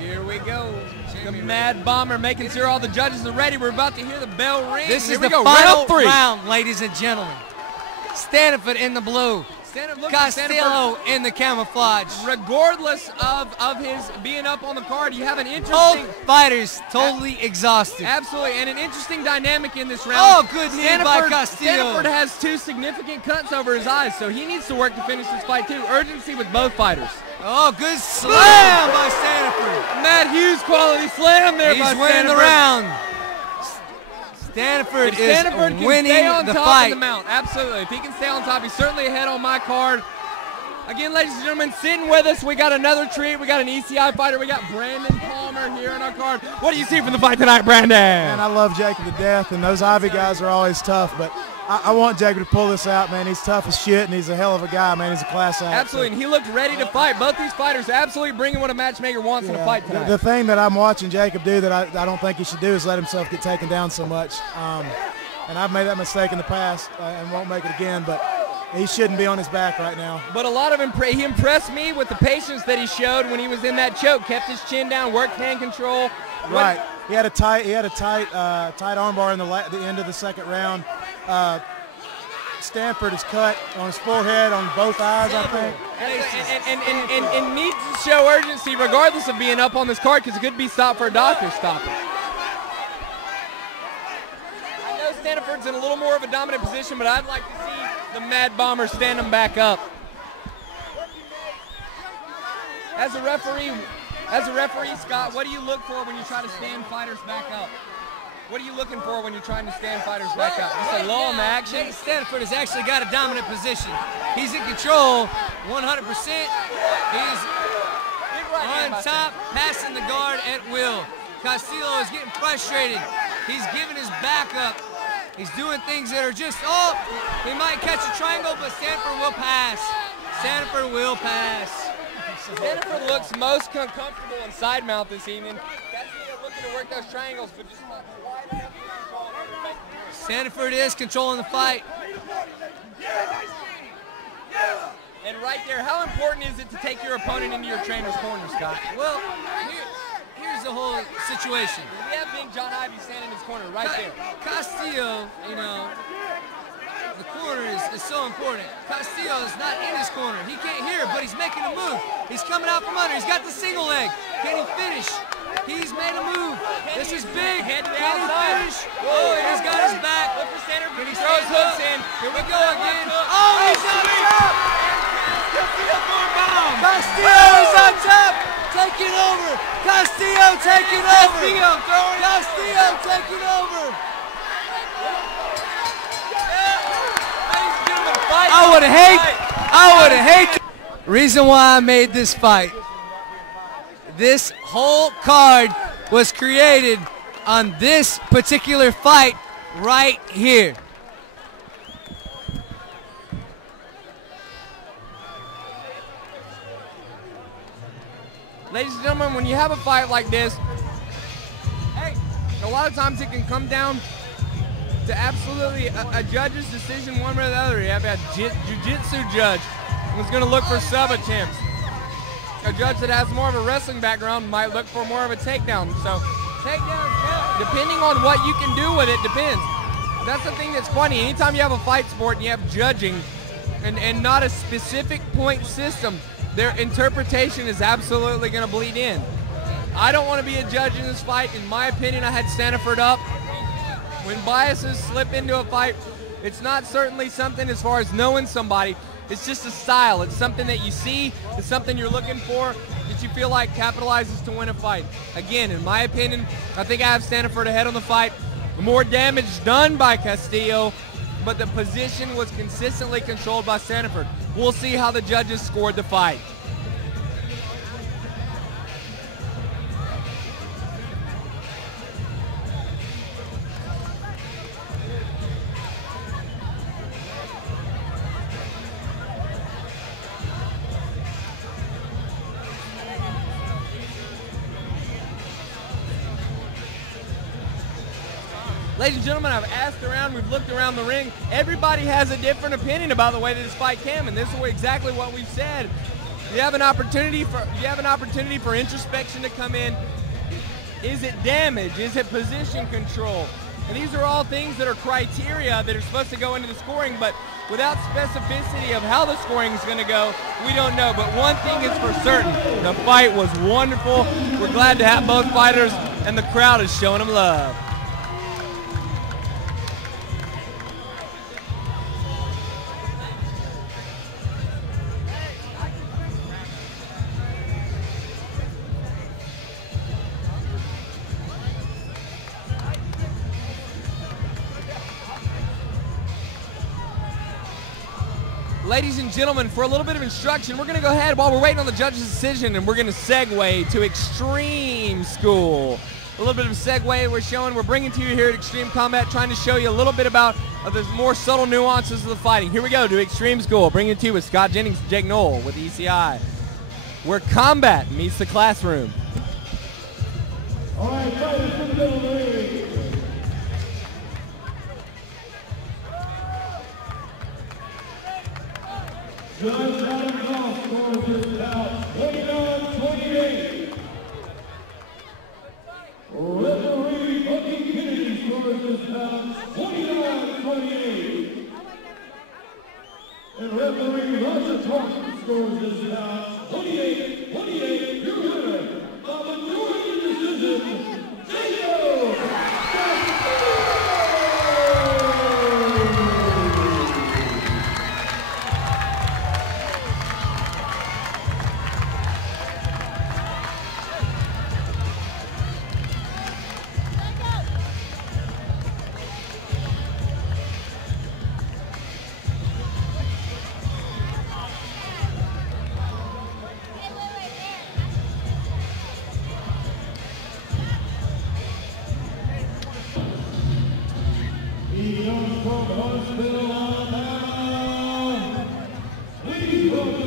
Here we go. The Mad Bomber making sure all the judges are ready. We're about to hear the bell ring. This is the final round, ladies and gentlemen. Stanford in the blue. Look, Costillo in the camouflage. Regardless of his being up on the card, you have an interesting... Both fighters totally exhausted. Absolutely, and an interesting dynamic in this round. Oh, good knee by Costillo. Stanford has 2 significant cuts over his eyes, so he needs to work to finish this fight too. Urgency with both fighters. Oh, good slam by Stanford. Matt Hughes quality slam there by Stanford. He's winning the round. Stanford is winning stay on the top fight. Of the mount. Absolutely. If he can stay on top, he's certainly ahead on my card. Again, ladies and gentlemen, sitting with us, we got another treat. We got an ECI fighter. We got Brandon Palmer here on our card. What do you see from the fight tonight, Brandon? Man, I love Jacob to death, and those Ivy guys are always tough, but I want Jacob to pull this out, man. He's tough as shit, and he's a hell of a guy, man. He's a class act. Absolutely, and he looked ready to fight. Both these fighters absolutely bringing what a matchmaker wants in a fight tonight. The thing that I'm watching Jacob do that I don't think he should do is let himself get taken down so much. And I've made that mistake in the past and won't make it again, but he shouldn't be on his back right now. But a lot of he impressed me with the patience that he showed when he was in that choke. Kept his chin down, worked hand control. Right. He had a tight armbar in the end of the second round. Stanford is cut on his forehead, on both eyes, I think. And needs to show urgency regardless of being up on this card because it could be stopped for a doctor stopping. I know Stanford's in a little more of a dominant position, but I'd like to see the Mad Bomber stand him back up. As a referee, Scott, what do you look for when you try to stand fighters back up? What are you looking for when you're trying to stand fighters back up? Just a lull in the action? Stanford has actually got a dominant position. He's in control 100%. He's on top, passing the guard at will. Costillo is getting frustrated. He's giving his back up. He's doing things that are just, he might catch a triangle, but Stanford will pass. Stanford will pass. Stanford looks most comfortable in side mount this evening. Costillo looking to work those triangles, but just not quite enough control in order to make the move. Stanford is controlling the fight. And right there, how important is it to take your opponent into your trainer's corner, Scott? Well, here's the whole situation. We have Big John Ivy standing in his corner right there. Castillo, the corner is so important. Castillo is not in his corner. He can't hear, but he's making a move. He's coming out from under. He's got the single leg. Can he finish? He's made a move. This is big. Can he finish? Oh, he's got his back. Look for center. Can he throw his hooks in? Here we go again. Oh, he's on top. Castillo is on top. Taking over. Castillo taking over. Castillo taking over. I would hate. Reason why I made this fight. This whole card was created on this particular fight right here. Ladies and gentlemen, when you have a fight like this, a lot of times it can come down to absolutely a judge's decision one way or the other. You have a jiu-jitsu judge who's going to look for sub attempts. A judge that has more of a wrestling background might look for more of a takedown. So takedowns count. Depending on what you can do with it, depends. That's the thing that's funny. Anytime you have a fight sport and you have judging and not a specific point system, their interpretation is absolutely going to bleed in. I don't want to be a judge in this fight. In my opinion, I had Stanford up. When biases slip into a fight, it's not certainly something as far as knowing somebody. It's just a style. It's something that you see. It's something you're looking for that you feel like capitalizes to win a fight. Again, in my opinion, I think I have Stanford ahead on the fight. More damage done by Castillo, but the position was consistently controlled by Stanford. We'll see how the judges scored the fight. Ladies and gentlemen, I've asked around, we've looked around the ring. Everybody has a different opinion about the way that this fight came, and this is exactly what we've said. You have an opportunity for introspection to come in. Is it damage? Is it position control? And these are all things that are criteria that are supposed to go into the scoring, but without specificity of how the scoring is going to go, we don't know. But one thing is for certain, the fight was wonderful. We're glad to have both fighters, and the crowd is showing them love. Ladies and gentlemen, for a little bit of instruction, we're going to go ahead while we're waiting on the judge's decision, and we're going to segue to Extreme School. A little bit of a segue we're bringing to you here at Extreme Combat, trying to show you a little bit about the more subtle nuances of the fighting. Here we go to Extreme School, bringing it to you with Scott Jennings and Jake Knoll with ECI, where combat meets the classroom. All right, fighters in the middle of the ring. Judge Adam Goff scores this bout 29-28. Referee Bucky Kennedy scores this bout 29-28. And referee Roger Thompson scores this bout 28-28. Your winner, by majority decision, Costillo. He comes from Huntsville, Alabama. Please welcome